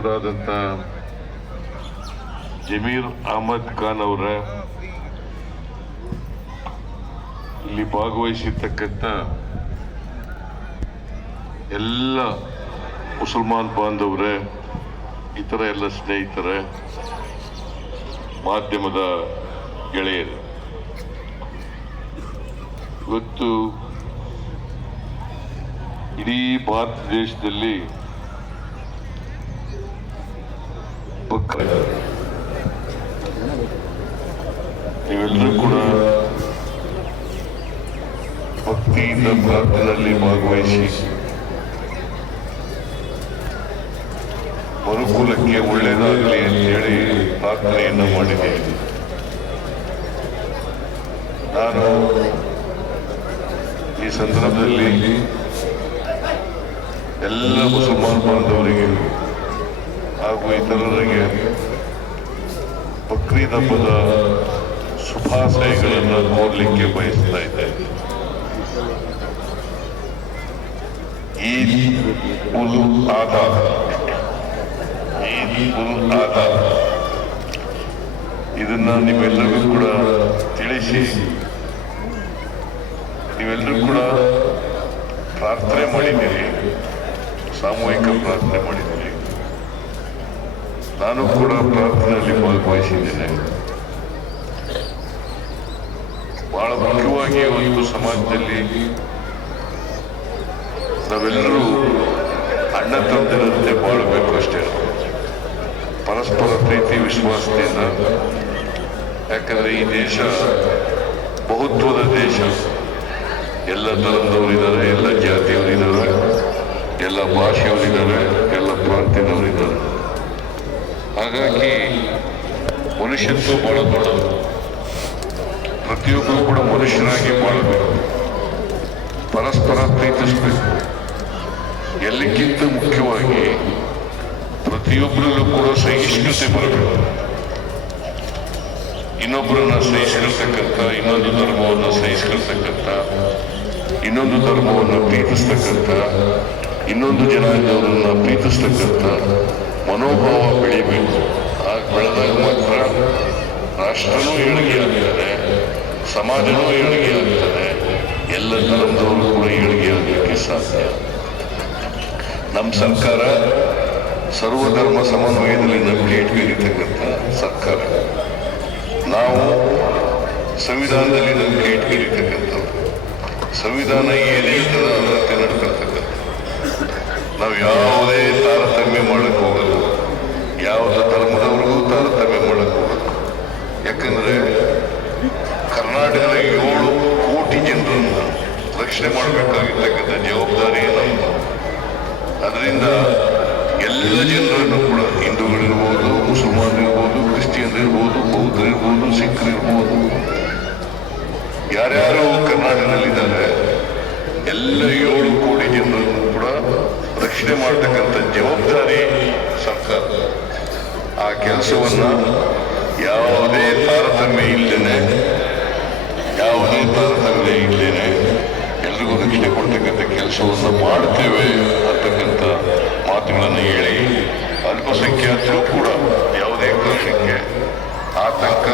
ಮುಖಂಡರಾದಂಥ ಜಮೀರ್ ಅಹಮದ್ ಖಾನ್ ಅವರ, ಇಲ್ಲಿ ಭಾಗವಹಿಸಿರ್ತಕ್ಕಂಥ ಎಲ್ಲ ಮುಸಲ್ಮಾನ್ ಬಾಂಧವರೇ, ಇತರ ಎಲ್ಲ ಸ್ನೇಹಿತರೆ, ಮಾಧ್ಯಮದ ಗೆಳೆಯರು. ಇವತ್ತು ಇಡೀ ಭಾರತ ದೇಶದಲ್ಲಿ ಬಕ್ರ ನೀವೆಲ್ಲರೂ ಕೂಡ ಭಕ್ತಿಯಿಂದ ಪ್ರಾರ್ಥನೆಯಲ್ಲಿ ಭಾಗವಹಿಸಿ ಮರುಕುಲಕ್ಕೆ ಒಳ್ಳೆಯದಾಗಲಿ ಅಂತೇಳಿ ಪ್ರಾರ್ಥನೆಯನ್ನು ಮಾಡಿದ್ದೇನೆ ನಾನು ಈ ಸಂದರ್ಭದಲ್ಲಿ ಎಲ್ಲ ಮುಸಲ್ಮಾನ್ ಬಾಂಧವರಿಗೆ ಹಾಗೂ ಇತರರಿಗೆ ಬಕ್ರೀದ್ ಹಬ್ಬದ ಶುಭಾಶಯಗಳನ್ನು ಕೋರ್ಲಿಕ್ಕೆ ಬಯಸ್ತಾ ಇದ್ದೇನೆ ಈದ್ ಆದಾ ಈದ್ ಉಲ್ ಇದನ್ನ ನಿಮ್ಮೆಲ್ಲರಿಗೂ ಕೂಡ ತಿಳಿಸಿ. ನೀವೆಲ್ಲರೂ ಕೂಡ ಪ್ರಾರ್ಥನೆ ಮಾಡಿದ್ದೀರಿ. ಸಾಮೂಹಿಕ ಪ್ರಾರ್ಥನೆ ಮಾಡಿದ್ದೀರಿ. ನಾನು ಕೂಡ ಪ್ರಾರ್ಥನೆಯಲ್ಲಿ ಭಾಗವಹಿಸಿದ್ದೇನೆ. ಬಹಳ ಮುಖ್ಯವಾಗಿ ಒಂದು ಸಮಾಜದಲ್ಲಿ ನಾವೆಲ್ಲರೂ ಅಣ್ಣ ತಮ್ಮದಿರಂತೆ ಬಾಳಬೇಕು ಅಷ್ಟೇ. ಪರಸ್ಪರ ಪ್ರೀತಿ, ವಿಶ್ವಾಸದಿಂದ. ಯಾಕಂದ್ರೆ ಈ ದೇಶ ಬಹುತ್ವದ ದೇಶ. ಎಲ್ಲ ಧರ್ಮದವರಿದ್ದಾರೆ, ಎಲ್ಲ ಜಾತಿಯವರಿದ್ದಾರೆ, ಎಲ್ಲ ಭಾಷೆಯವರಿದ್ದಾರೆ. ಹಾಗಾಗಿ ಮನುಷ್ಯತ್ವ ಬಹಳ ದೊಡ್ಡದು. ಪ್ರತಿಯೊಬ್ಬರು ಕೂಡ ಮನುಷ್ಯನಾಗಿ ಬಾಳಬೇಕು. ಪರಸ್ಪರ ಪ್ರೀತಿಸಬೇಕು. ಎಲ್ಲಕ್ಕಿಂತ ಮುಖ್ಯವಾಗಿ ಪ್ರತಿಯೊಬ್ಬರಲ್ಲೂ ಕೂಡ ಸಹಿಷ್ಣುತೆ ಬರಬೇಕು. ಇನ್ನೊಬ್ಬರನ್ನ ಸಹಿಸ್ಕೊಳ್ತಕ್ಕಂಥ ಇನ್ನೊಂದು ಧರ್ಮವನ್ನು ಸಹಿಸ್ಕೊಳ್ತಕ್ಕಂಥ ಇನ್ನೊಂದು ಧರ್ಮವನ್ನು ಪ್ರೀತಿಸ್ತಕ್ಕಂಥ, ಇನ್ನೊಂದು ಜನಾಂಗವನ್ನು ಪ್ರೀತಿಸ್ತಕ್ಕಂಥ ಮನೋಭಾವ ಬೆಳಿಬೇಕು ಆಗ ಬೆಳೆದಾಗ ಮಾತ್ರ ರಾಷ್ಟ್ರನೂ ಏಳಿಗೆ ಆಗ್ತದೆ, ಸಮಾಜನೂ ಏಳಿಗೆ ಆಗ್ತದೆ ಎಲ್ಲ ಧರ್ಮದವರು ಕೂಡ ಏಳಿಗೆ ಆಗಲಿಕ್ಕೆ ಸಾಧ್ಯ. ನಮ್ಮ ಸರ್ಕಾರ ಸರ್ವಧರ್ಮ ಸಮನ್ವಯದಲ್ಲಿ ನಂಬಿಕೆ ಇಟ್ಕೊಂಡಿರ್ತಕ್ಕಂಥ ಸರ್ಕಾರ. ನಾವು ಸಂವಿಧಾನದಲ್ಲಿ ನಂಬಿಕೆ ಇಟ್ಕೊಂಡಿರ್ತಕ್ಕಂಥವ್ರು ಸಂವಿಧಾನ ಏನೇ ಅದರಂತೆ ನಡ್ಕೊಳ್ತಕ್ಕಂಥ ನಾವು ಯಾವುದೇ ತಾರತಮ್ಯ ಮಾಡಕ್ಕೆ ಯಾವುದೇ ಧರ್ಮದವ್ರಿಗೂ ತಾರತಮ್ಯ ಮಾಡಕ್ ಹೋಗಲ್ಲ ಯಾಕಂದ್ರೆ ಕರ್ನಾಟಕದ ಏಳು ಕೋಟಿ ಜನರನ್ನು ರಕ್ಷಣೆ ಮಾಡಬೇಕಾಗಿರ್ತಕ್ಕಂಥ ಜವಾಬ್ದಾರಿ ನಮ್ಮ ಅದರಿಂದ ಎಲ್ಲ ಜನರನ್ನು ಕೂಡ ಹಿಂದೂಗಳಿರ್ಬೋದು ಮುಸಲ್ಮಾನ್ ಇರ್ಬೋದು ಕ್ರಿಶ್ಚಿಯನ್ ಇರ್ಬೋದು ಬೌದ್ಧರಿರ್ಬೋದು ಸಿಖ್ರಿರ್ಬೋದು ಯಾರ್ಯಾರು ಕರ್ನಾಟಕದಲ್ಲಿದ್ದಾರೆ, ಎಲ್ಲ ಏಳು ಕೋಟಿ ಜನರನ್ನು ಕೂಡ ರಕ್ಷಣೆ ಮಾಡತಕ್ಕಂಥ ಜವಾಬ್ದಾರಿ ಸರ್ಕಾರ. ಆ ಕೆಲಸವನ್ನು ಯಾವುದೇ ತಾರತಮ್ಯ ಇಲ್ಲದೆ ಯಾವುದೇ ತಾರತಮ್ಯ ಇಲ್ಲ. ಕೆಲಸವನ್ನು ಮಾಡ್ತೇವೆ ಅಂತಕ್ಕಂಥ ಮಾತುಗಳನ್ನು ಹೇಳಿ, ಅಲ್ಪಸಂಖ್ಯಾತರು ಕೂಡ ಯಾವುದೇ ಕಾರಣಕ್ಕೆ ಆತಂಕ,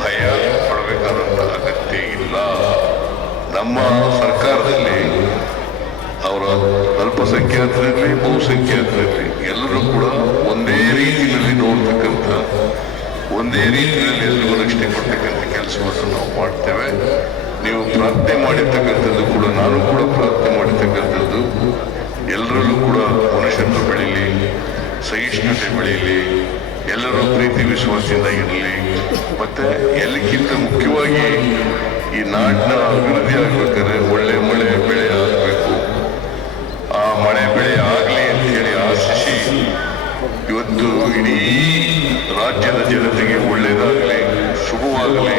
ಭಯ ಪಡಬೇಕಾದಂಥ ಅಗತ್ಯ ಇಲ್ಲ. ನಮ್ಮ ಸರ್ಕಾರದಲ್ಲಿ ಅವರ ಅಲ್ಪಸಂಖ್ಯಾತರಿರಲಿ, ಬಹುಸಂಖ್ಯಾತರಿರಲಿ ಎಲ್ಲರೂ ಕೂಡ ಒಂದೇ ರೀತಿಯಲ್ಲಿ ನೋಡ್ತಕ್ಕಂಥ, ಒಂದೇ ರೀತಿಯಲ್ಲಿ ಎಲ್ಲರೂ ರಕ್ಷಣೆ ಕೊಡ್ತಕ್ಕಂಥ ಕೆಲಸವನ್ನು ನಾವು ಮಾಡ್ತೇವೆ. ನೀವು ಪ್ರಾರ್ಥನೆ ಮಾಡಿರ್ತಕ್ಕಂಥದ್ದು ಕೂಡ, ನಾನು ಕೂಡ ಪ್ರಾರ್ಥನೆ ಮಾಡಿರ್ತಕ್ಕಂಥದ್ದು, ಎಲ್ಲರಲ್ಲೂ ಕೂಡ ಮನುಷ್ಯತ್ವ ಬೆಳೀಲಿ, ಸಹಿಷ್ಣುತೆ ಬೆಳೀಲಿ, ಎಲ್ಲರೂ ಪ್ರೀತಿ, ವಿಶ್ವಾಸದಿಂದ ಇರಲಿ. ಮತ್ತೆ ಎಲ್ಲಕ್ಕಿಂತ ಮುಖ್ಯವಾಗಿ ಈ ನಾಡಿನ ಅಭಿವೃದ್ಧಿ ಆಗ್ಬೇಕಾದ್ರೆ ಒಳ್ಳೆ ಮಳೆ, ಬೆಳೆ ಆಗಬೇಕು. ಆ ಮಳೆ, ಬೆಳೆ ಆಗಲಿ ಅಂತ ಹೇಳಿ ಆಶಿಸಿ, ಇವತ್ತು ಇಡೀ ರಾಜ್ಯದ ಜನತೆಗೆ ಒಳ್ಳೆಯದಾಗಲಿ ಶುಭವಾಗಲಿ.